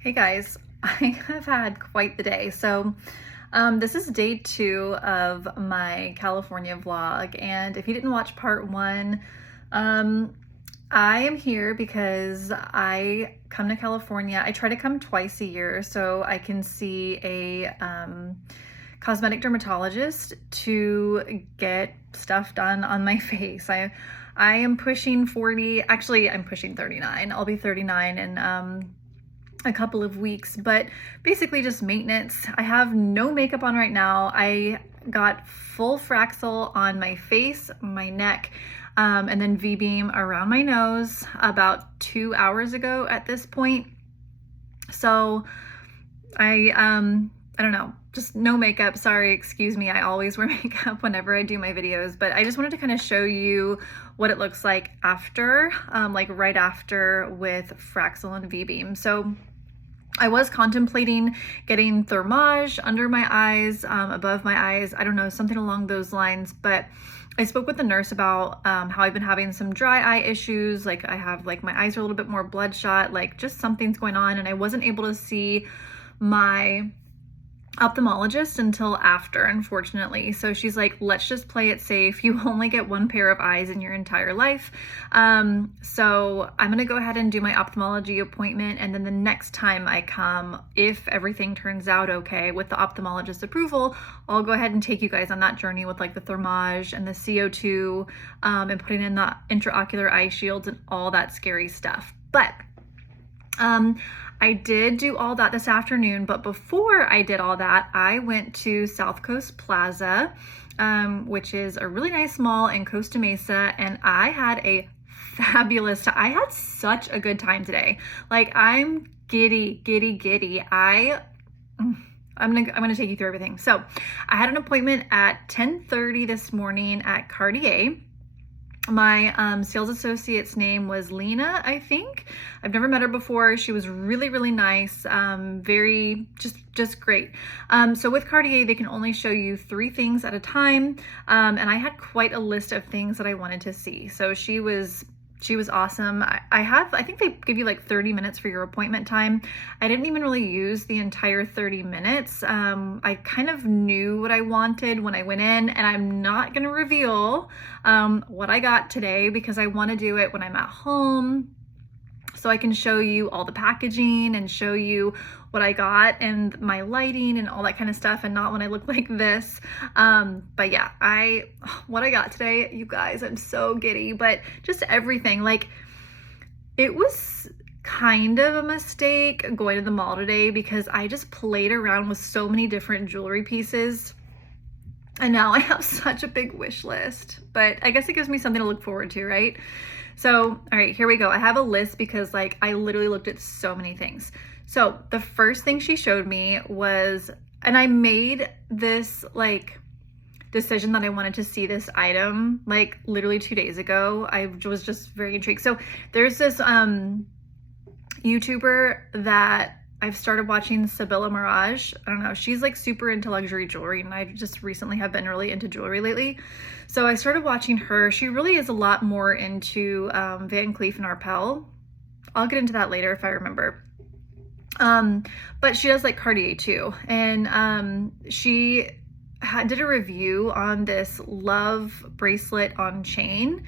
Hey guys, I have had quite the day. This is day 2 of my California vlog, and if you didn't watch part 1, I am here because I come to California. I try to come twice a year so I can see a cosmetic dermatologist to get stuff done on my face. I am pushing 40, actually I'm pushing 39. I'll be 39 in a couple of weeks, but basically just maintenance. I have no makeup on right now. I got full Fraxel on my face, my neck, and then VBeam around my nose about 2 hours ago at this point. So I don't know, just no makeup. Sorry, excuse me. I always wear makeup whenever I do my videos, but I just wanted to kind of show you what it looks like after, like right after with Fraxel and VBeam. So I was contemplating getting thermage under my eyes, above my eyes, I don't know, something along those lines, but I spoke with the nurse about how I've been having some dry eye issues. Like I have, like my eyes are a little bit more bloodshot, like just something's going on, and I wasn't able to see my ophthalmologist until after, unfortunately. So she's like, let's just play it safe. You only get one pair of eyes in your entire life. So I'm gonna go ahead and do my ophthalmology appointment, and then the next time I come, if everything turns out okay with the ophthalmologist's approval, I'll go ahead and take you guys on that journey with like the thermage and the CO2 and putting in the intraocular eye shields and all that scary stuff. But I did do all that this afternoon, but before I did all that, I went to South Coast Plaza, which is a really nice mall in Costa Mesa, and I had a fabulous time. I had such a good time today. Like I'm giddy. I'm gonna take you through everything. So I had an appointment at 10:30 this morning at Cartier. My sales associate's name was Lena, I think. I've never met her before. She was really, really nice, very, just great. So with Cartier, they can only show you 3 things at a time, and I had quite a list of things that I wanted to see. So she was awesome. I think they give you like 30 minutes for your appointment time. I didn't even really use the entire 30 minutes. I kind of knew what I wanted when I went in, and I'm not gonna reveal what I got today because I wanna do it when I'm at home, so I can show you all the packaging and show you what I got and my lighting and all that kind of stuff, and not when I look like this. But yeah, what I got today, you guys, I'm so giddy, but just everything. Like, it was kind of a mistake going to the mall today because I just played around with so many different jewelry pieces. And now I have such a big wish list, but I guess it gives me something to look forward to, right? So, all right, here we go. I have a list because like I literally looked at so many things. So the first thing she showed me was, and I made this like decision that I wanted to see this item like literally 2 days ago. I was just very intrigued. So there's this YouTuber that I've started watching, Sabilla Mirage. I don't know, she's like super into luxury jewelry, and I just recently have been really into jewelry lately. So I started watching her. She really is a lot more into Van Cleef and Arpels. I'll get into that later if I remember. But she does like Cartier too. And she did a review on this love bracelet on chain,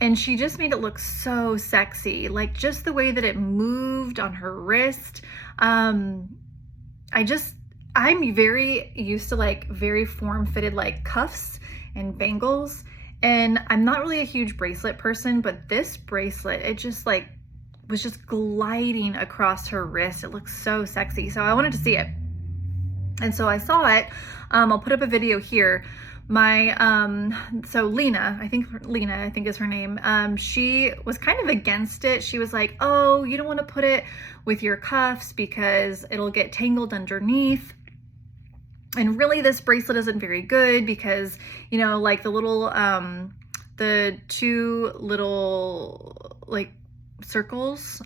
and she just made it look so sexy. Like just the way that it moved on her wrist. I'm very used to like very form-fitted like cuffs and bangles, and I'm not really a huge bracelet person, but this bracelet, it just like was just gliding across her wrist. It looks so sexy. So I wanted to see it. And so I saw it. I'll put up a video here. So Lena, I think is her name. She was kind of against it. She was like, oh, you don't want to put it with your cuffs because it'll get tangled underneath. And really this bracelet isn't very good because, you know, like the little, the 2 little like circles,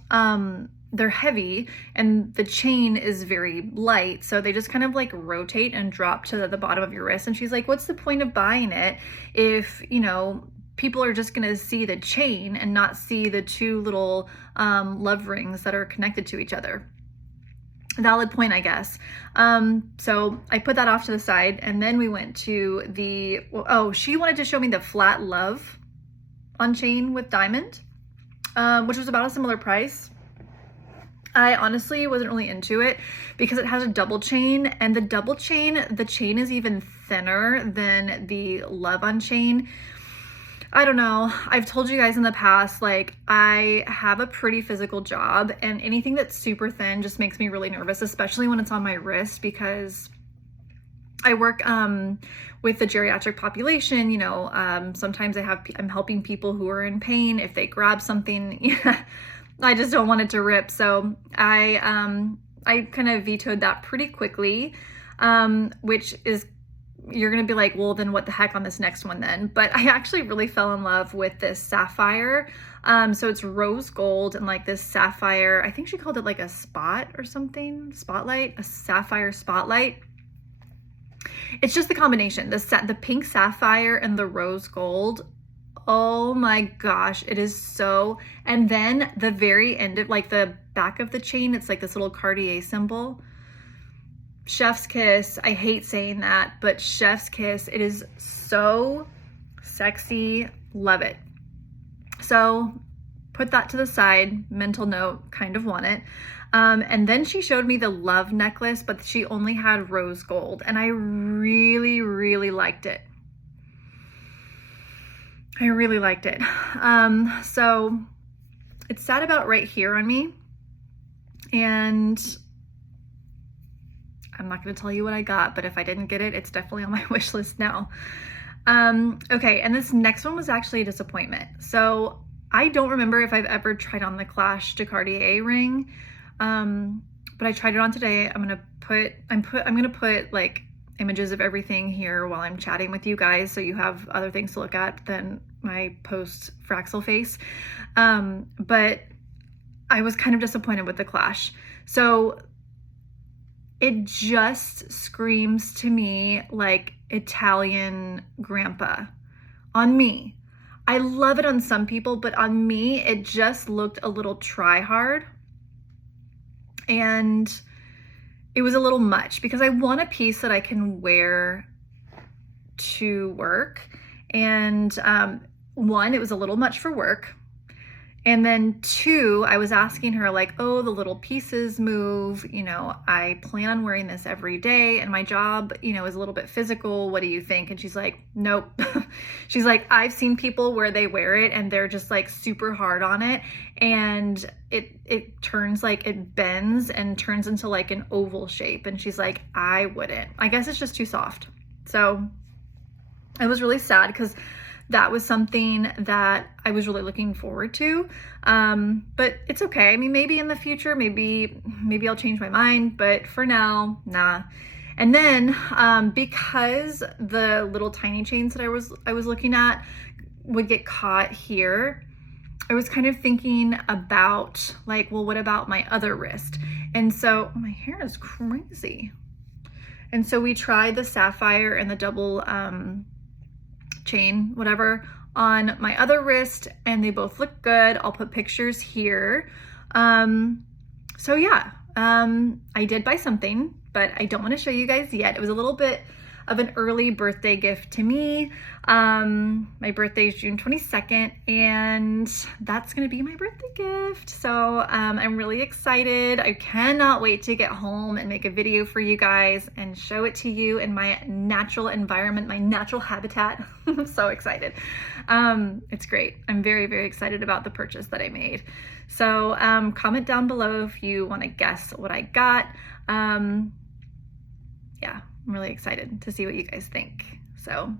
they're heavy and the chain is very light, so they just kind of like rotate and drop to the bottom of your wrist. And she's like, what's the point of buying it if, you know, people are just gonna see the chain and not see the 2 little love rings that are connected to each other? Valid point, I guess. So I put that off to the side, and then we went to the, oh, she wanted to show me the Flat Love on chain with diamond, which was about a similar price. I honestly wasn't really into it because it has a double chain, and the chain is even thinner than the Love on chain. I don't know. I've told you guys in the past, like, I have a pretty physical job, and anything that's super thin just makes me really nervous, especially when it's on my wrist, because I work with the geriatric population. You know, sometimes I'm helping people who are in pain. If they grab something, I just don't want it to rip. So I kind of vetoed that pretty quickly, which is, you're gonna be like, well, then what the heck on this next one then? But I actually really fell in love with this sapphire. So it's rose gold and like this sapphire, I think she called it like a spot or something, spotlight, a sapphire spotlight. It's just the combination, the pink sapphire and the rose gold. Oh my gosh, it is so, and then the very end of, like, the back of the chain, it's like this little Cartier symbol. Chef's kiss. I hate saying that, but chef's kiss. It is so sexy. Love it. So put that to the side. Mental note, kind of want it. And then she showed me the Love necklace, but she only had rose gold, and I really, really liked it. I really liked it. So it sat about right here on me, and I'm not going to tell you what I got, but if I didn't get it, it's definitely on my wish list now. Okay, and this next one was actually a disappointment. So I don't remember if I've ever tried on the Clash de Cartier ring, but I tried it on today. I'm gonna put like images of everything here while I'm chatting with you guys, so you have other things to look at than my post Fraxel face. But I was kind of disappointed with the Clash. So it just screams to me like Italian grandpa on me. I love it on some people, but on me, it just looked a little try hard. And it was a little much because I want a piece that I can wear to work. And one, it was a little much for work. And then two, I was asking her like, oh, the little pieces move, you know, I plan on wearing this every day and my job, you know, is a little bit physical. What do you think? And she's like, nope. She's like, I've seen people where they wear it and they're just like super hard on it. And it turns like, it bends and turns into like an oval shape. And she's like, I wouldn't. I guess it's just too soft. So I was really sad because that was something that I was really looking forward to. But it's okay. I mean, maybe in the future, maybe I'll change my mind, but for now, nah. And then, because the little tiny chains that I was looking at would get caught here, I was kind of thinking about like, well, what about my other wrist? And so my hair is crazy. And so we tried the sapphire and the double, chain, whatever, on my other wrist, and they both look good. I'll put pictures here. So yeah, I did buy something, but I don't want to show you guys yet. It was a little bit of an early birthday gift to me. My birthday is June 22nd, and that's gonna be my birthday gift. So I'm really excited. I cannot wait to get home and make a video for you guys and show it to you in my natural environment, my natural habitat. I'm so excited. It's great. I'm very, very excited about the purchase that I made. So comment down below if you want to guess what I got. Yeah, I'm really excited to see what you guys think. So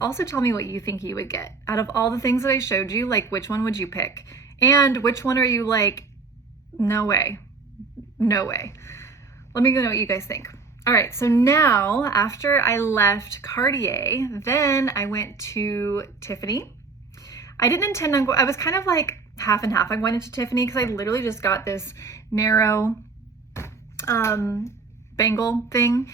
also tell me what you think you would get. Out of all the things that I showed you, like, which one would you pick? And which one are you like, no way, no way. Let me know what you guys think. All right, so now after I left Cartier, then I went to Tiffany. I didn't intend on going, I was kind of like half and half. I went into Tiffany because I literally just got this narrow bangle thing.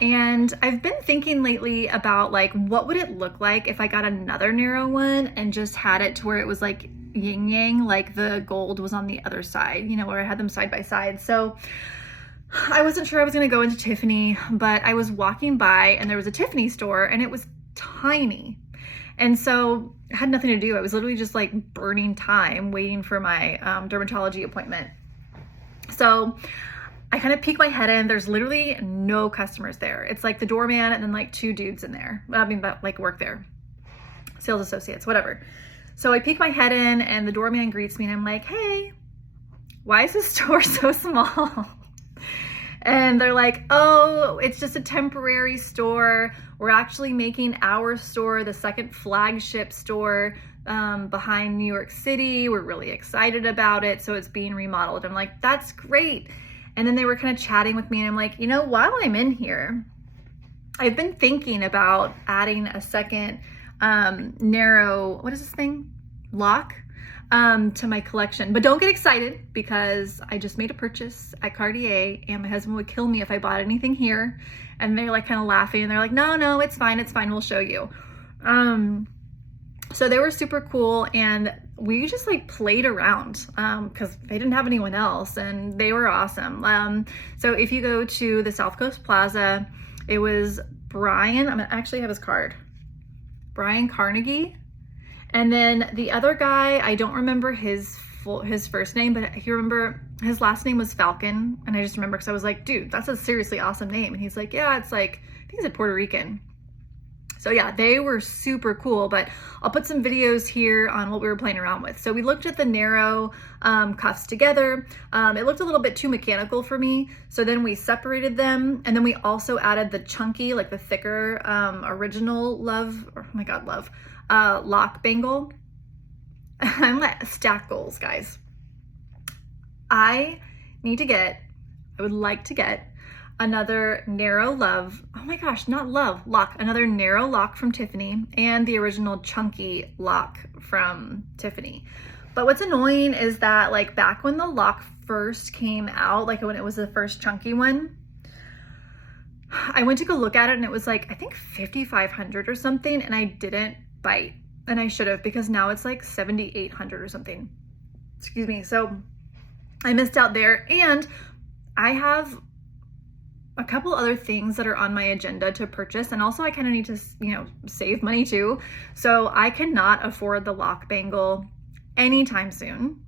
And I've been thinking lately about like, what would it look like if I got another narrow one and just had it to where it was like yin yang, like the gold was on the other side, you know, where I had them side by side. So I wasn't sure I was gonna go into Tiffany, but I was walking by and there was a Tiffany store and it was tiny. And so I had nothing to do. I was literally just like burning time waiting for my dermatology appointment. So I kind of peek my head in. There's literally no customers there. It's like the doorman and then like 2 dudes in there. I mean, but like work there, sales associates, whatever. So I peek my head in and the doorman greets me and I'm like, hey, why is this store so small? And they're like, oh, it's just a temporary store. We're actually making our store the second flagship store behind New York City. We're really excited about it. So it's being remodeled. I'm like, that's great. And then they were kind of chatting with me and I'm like, you know, while I'm in here, I've been thinking about adding a second narrow, what is this thing? Lock to my collection. But don't get excited because I just made a purchase at Cartier and my husband would kill me if I bought anything here. And they're like kind of laughing and they're like, no, it's fine, we'll show you. So they were super cool and we just like played around because they didn't have anyone else and they were awesome. So if you go to the South Coast Plaza, it was Brian, I actually have his card, Brian Carnegie. And then the other guy, I don't remember his first name, but I remember his last name was Falcon. And I just remember because I was like, dude, that's a seriously awesome name. And he's like, yeah, it's like, I think he's a Puerto Rican. So yeah, they were super cool, but I'll put some videos here on what we were playing around with. So we looked at the narrow cuffs together. It looked a little bit too mechanical for me. So then we separated them. And then we also added the chunky, like the thicker original Love, oh my God, Love, lock bangle. I'm like stack goals, guys. I would like to get another narrow Love, oh my gosh, not Love, lock, another narrow lock from Tiffany and the original chunky lock from Tiffany. But what's annoying is that like back when the lock first came out, like when it was the first chunky one, I went to go look at it and it was like, I think 5,500 or something. And I didn't bite and I should have because now it's like 7,800 or something. Excuse me. So I missed out there and I have a couple other things that are on my agenda to purchase. And also I kind of need to, you know, save money too. So I cannot afford the lock bangle anytime soon.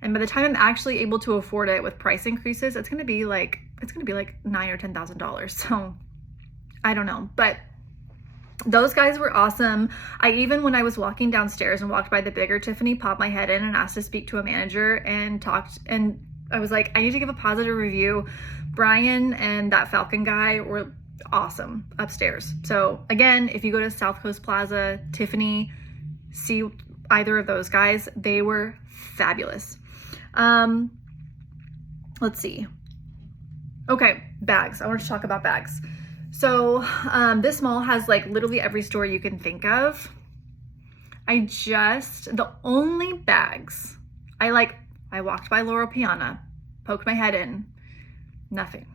And by the time I'm actually able to afford it with price increases, it's going to be like $9,000 or $10,000. So I don't know, but those guys were awesome. I even, when I was walking downstairs and walked by the bigger Tiffany, popped my head in and asked to speak to a manager and talked. And I was like, I need to give a positive review. Brian and that Falcon guy were awesome upstairs. So again, if you go to South Coast Plaza, Tiffany, see either of those guys, they were fabulous. Let's see. Okay, bags. I want to talk about bags. So this mall has like literally every store you can think of. The only bags, I walked by Loro Piana, poked my head in, nothing.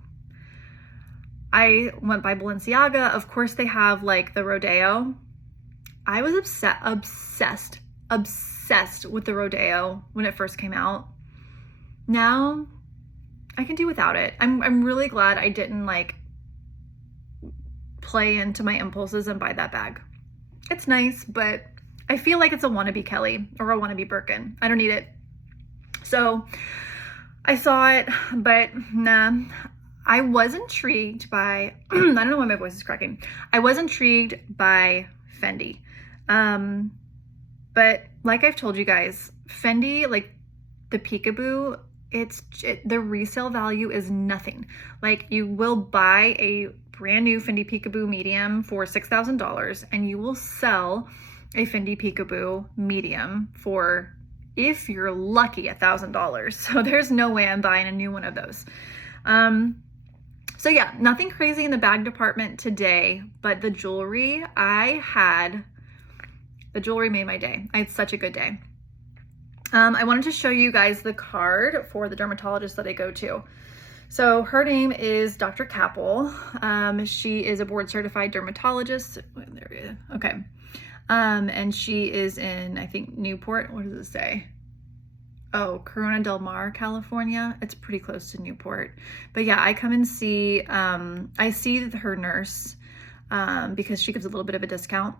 I went by Balenciaga. Of course they have like the Rodeo. I was obsessed with the Rodeo when it first came out. Now I can do without it. I'm really glad I didn't like play into my impulses and buy that bag. It's nice, but I feel like it's a wannabe Kelly or a wannabe Birkin. I don't need it. So I saw it, but nah. I was intrigued by, I don't know why my voice is cracking. I was intrigued by Fendi. But like I've told you guys, Fendi, like the Peekaboo, the resale value is nothing. Like you will buy a brand new Fendi Peekaboo medium for $6,000 and you will sell a Fendi Peekaboo medium for, if you're lucky, $1,000. So there's no way I'm buying a new one of those. So yeah, nothing crazy in the bag department today, but the jewelry made my day. I had such a good day. I wanted to show you guys the card for the dermatologist that I go to. So her name is Dr. Kappel. She is a board certified dermatologist. There we go. Okay. And she is in, I think, Newport. What does it say? Corona del Mar, California. It's pretty close to Newport. But yeah, I come and see, I see her nurse because she gives a little bit of a discount.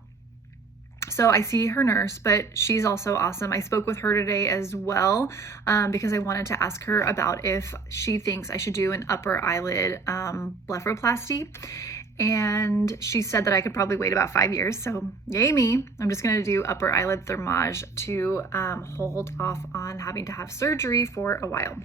So I see her nurse, but she's also awesome. I spoke with her today as well because I wanted to ask her about if she thinks I should do an upper eyelid blepharoplasty. And she said that I could probably wait about 5 years. So yay me. I'm just gonna do upper eyelid thermage to hold off on having to have surgery for a while.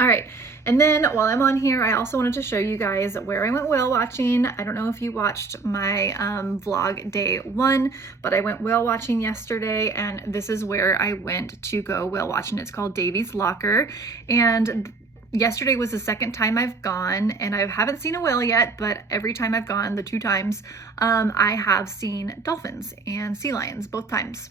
All right, and then while I'm on here, I also wanted to show you guys where I went whale watching. I don't know if you watched my vlog day 1, but I went whale watching yesterday, and this is where I went to go whale watching. It's called Davy's Locker, and yesterday was the second time I've gone, and I haven't seen a whale yet, but every time I've gone, the 2 times, I have seen dolphins and sea lions, both times.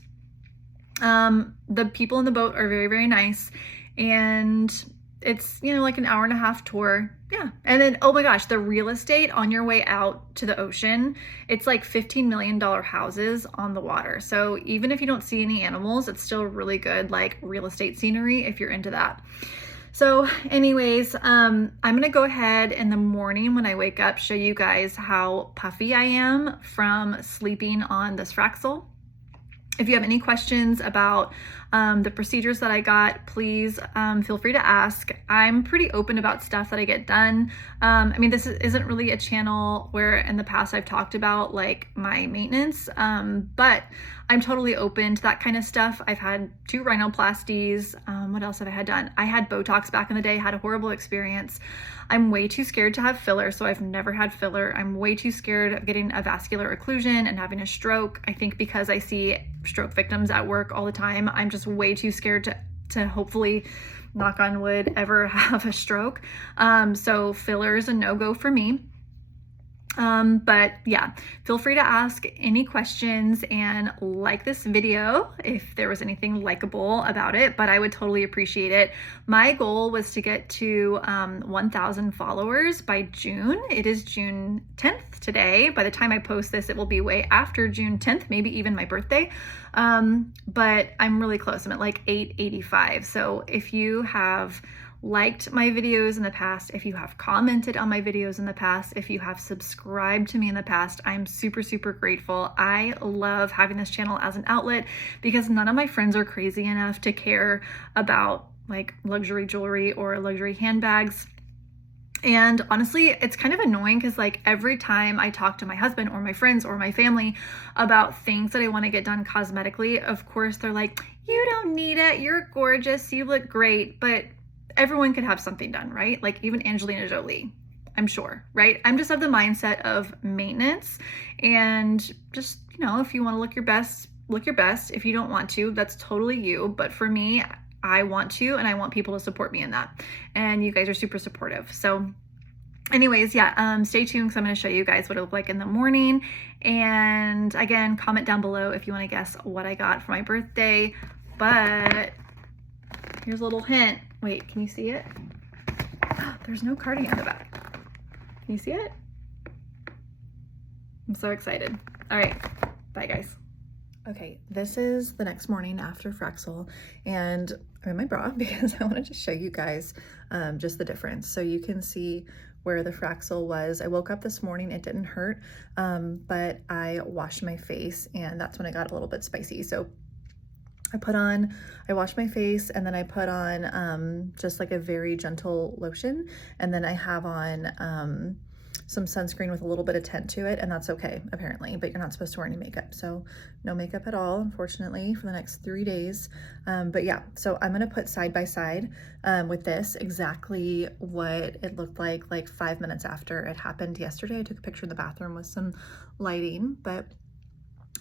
The people in the boat are very, very nice, and it's, you know, like an hour-and-a-half tour. Yeah. And then, oh my gosh, the real estate on your way out to the ocean, it's like $15 million houses on the water. So even if you don't see any animals, it's still really good, like real estate scenery if you're into that. So anyways, I'm gonna go ahead in the morning when I wake up, show you guys how puffy I am from sleeping on this Fraxel. If you have any questions about the procedures that I got, please feel free to ask. I'm pretty open about stuff that I get done. I mean, this isn't really a channel where in the past I've talked about like my maintenance, but I'm totally open to that kind of stuff. I've had 2 rhinoplasties. What else have I had done? I had Botox back in the day, had a horrible experience. I'm way too scared to have filler, so I've never had filler. I'm way too scared of getting a vascular occlusion and having a stroke. I think because I see stroke victims at work all the time, I'm just way too scared to hopefully, knock on wood, ever have a stroke. So filler is a no-go for me. But yeah, feel free to ask any questions and like this video if there was anything likable about it, but I would totally appreciate it. My goal was to get to 1,000 followers by June. It is June 10th today. By the time I post this, it will be way after June 10th, maybe even my birthday. But I'm really close. I'm at like 885. So if you have liked my videos in the past, if you have commented on my videos in the past, if you have subscribed to me in the past, I'm super, super grateful. I love having this channel as an outlet because none of my friends are crazy enough to care about like luxury jewelry or luxury handbags. And honestly, it's kind of annoying because like every time I talk to my husband or my friends or my family about things that I want to get done cosmetically, of course, they're like, you don't need it. You're gorgeous. You look great. But everyone could have something done, right? Like even Angelina Jolie, I'm sure, right? I'm just of the mindset of maintenance and just, you know, if you want to look your best, look your best. If you don't want to, that's totally you. But for me, I want to, and I want people to support me in that. And you guys are super supportive. So anyways, yeah, stay tuned because I'm going to show you guys what it looked like in the morning. And again, comment down below if you want to guess what I got for my birthday. But here's a little hint. Wait, can you see it? Oh, there's no Cartier in the back. Can you see it? I'm so excited. All right, bye guys. Okay, this is the next morning after Fraxel, and I'm in my bra because I wanted to show you guys just the difference. So you can see where the Fraxel was. I woke up this morning, it didn't hurt, but I washed my face and that's when it got a little bit spicy. So I washed my face and then I put on just like a very gentle lotion, and then I have on some sunscreen with a little bit of tint to it, and that's okay apparently, but you're not supposed to wear any makeup. So no makeup at all, unfortunately, for the next 3 days. But yeah, so I'm gonna put side by side with this exactly what it looked like 5 minutes after it happened yesterday. I took a picture in the bathroom with some lighting, but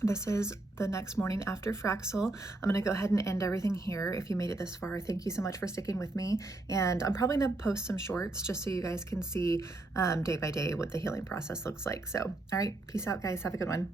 this is the next morning after Fraxel. I'm gonna go ahead and end everything here. If you made it this far, thank you so much for sticking with me. And I'm probably gonna post some shorts just so you guys can see day by day what the healing process looks like. So, all right, peace out guys, have a good one.